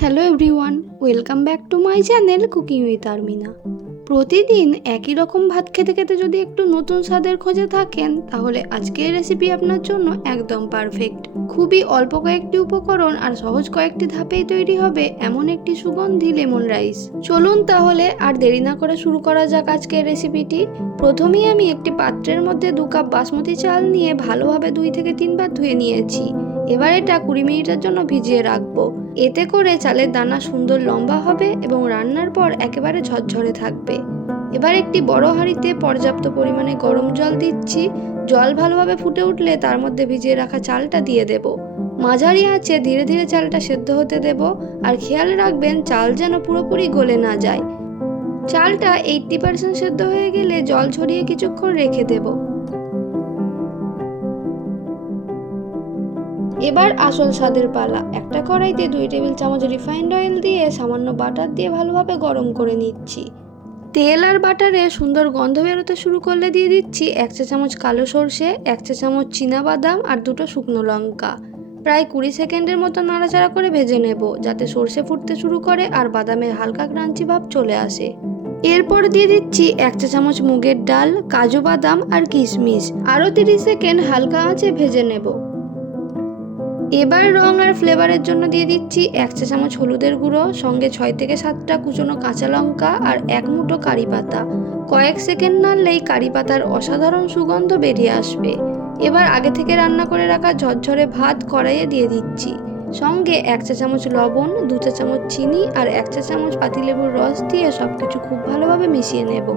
Hello everyone, welcome back to my channel cooking with Armina. প্রতিদিন একই রকম ভাত খেতে খেতে যদি একটু নতুন স্বাদের খোঁজে থাকেন, তাহলে আজকের রেসিপি আপনার জন্য একদম পারফেক্ট। খুবই অল্প কয়েকটি উপকরণ আর সহজ কয়েকটি ধাপেই তৈরি হবে এমন একটি সুগন্ধি লেমন রাইস। চলুন তাহলে আর দেরি না করে শুরু করা যাক আজকের রেসিপিটি। প্রথমেই আমি একটি পাত্রের মধ্যে 2 কাপ বাসমতি চাল নিয়ে ভালোভাবে 2 থেকে 3 বার ধুয়ে নিয়েছি। এবার এটা 20 মিনিটের জন্য ভিজিয়ে রাখবো। এতে করে চালের দানা সুন্দর লম্বা হবে এবং রান্নার পর একেবারে ঝরঝরে থাকবে। এবার একটি বড় হাঁড়িতে পর্যাপ্ত পরিমাণে গরম জল দিচ্ছি। জল ভালোভাবে ফুটে উঠলে তার মধ্যে ভিজিয়ে রাখা চালটা দিয়ে দেব। মাঝারি আঁচে ধীরে ধীরে চালটা সেদ্ধ হতে দেব, আর খেয়াল রাখবেন চাল যেন পুরোপুরি গলে না যায়। চালটা 80% সেদ্ধ হয়ে গেলে জল ছড়িয়ে কিছুক্ষণ রেখে দেব। এবার আসল স্বাদের পালা। একটা কড়াইতে 2 টেবিল চামচ রিফাইন্ড অয়েল দিয়ে সামান্য বাটার দিয়ে ভালোভাবে গরম করে নিচ্ছি। তেল আর বাটারে সুন্দর গন্ধ বেরোতে শুরু করলে দিয়ে দিচ্ছি 1 চা চামচ কালো সর্ষে, 1 চা চামচ চীনাবাদাম আর 2টো শুকনো লঙ্কা। প্রায় 20 সেকেন্ডের মতো নাড়াচাড়া করে ভেজে নেব, যাতে সর্ষে ফুটতে শুরু করে আর বাদামের হালকা ক্রাঞ্চি ভাব চলে আসে। এরপর দিয়ে দিচ্ছি 1 চা চামচ মুগের ডাল, কাজু বাদাম আর কিশমিশ। আরও 30 সেকেন্ড হালকা আঁচে ভেজে নেব। এবার রং আর ফ্লেভারের জন্য দিয়ে দিচ্ছি 1 চা চামচ হলুদের গুঁড়ো, সঙ্গে 6 থেকে 7টা কুচনো কাঁচা লঙ্কা আর 1 মুঠো কারি পাতা। কয়েক সেকেন্ড নাড়লেই কারি পাতার অসাধারণ সুগন্ধ বেরিয়ে আসবে। এবার আগে থেকে রান্না করে রাখা ঝরঝরে ভাত কড়াইয়ে দিয়ে দিচ্ছি। সঙ্গে 1 চা চামচ লবণ, 2 চা চামচ চিনি আর 1 চা চামচ পাতিলেবুর রস দিয়ে সবকিছু খুব ভালোভাবে মিশিয়ে নেব।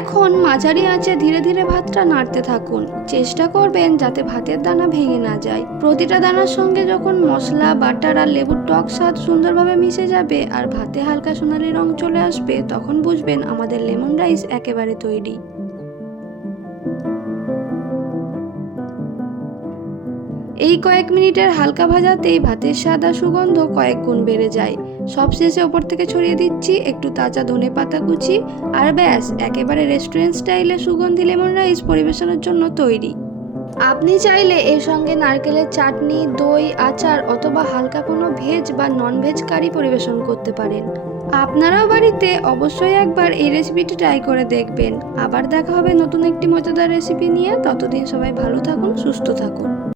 এখন মাঝারি আঁচে ধীরে ধীরে ভাতটা নাড়তে থাকুন। চেষ্টা করবেন যাতে ভাতের দানা ভেঙে না যায়। প্রতিটা দানার সঙ্গে যখন মশলা, বাটার আর লেবুর টক স্বাদ সুন্দরভাবে মিশে যাবে আর ভাতে হালকা সোনালি রং চলে আসবে, তখন বুঝবেন আমাদের লেমন রাইস একেবারে তৈরি। এই কয়েক মিনিটের হালকা ভাজাতেই ভাতের স্বাদ আর সুগন্ধ কয়েক গুণ বেড়ে যায়। সবশেষে ওপর থেকে ছড়িয়ে দিচ্ছি একটু তাজা ধনেপাতা কুচি, আর ব্যাস, একেবারে রেস্টুরেন্ট স্টাইলে সুগন্ধি লেমন রাইস পরিবেশনের জন্য তৈরি। আপনি চাইলে এর সঙ্গে নারকেলের চাটনি, দই, আচার অথবা হালকা কোনো ভেজ বা নন ভেজ কারি পরিবেশন করতে পারেন। আপনারাও বাড়িতে অবশ্যই একবার এই রেসিপিটি ট্রাই করে দেখবেন। আবার দেখা হবে নতুন একটি মজাদার রেসিপি নিয়ে। ততদিন সবাই ভালো থাকুন, সুস্থ থাকুন।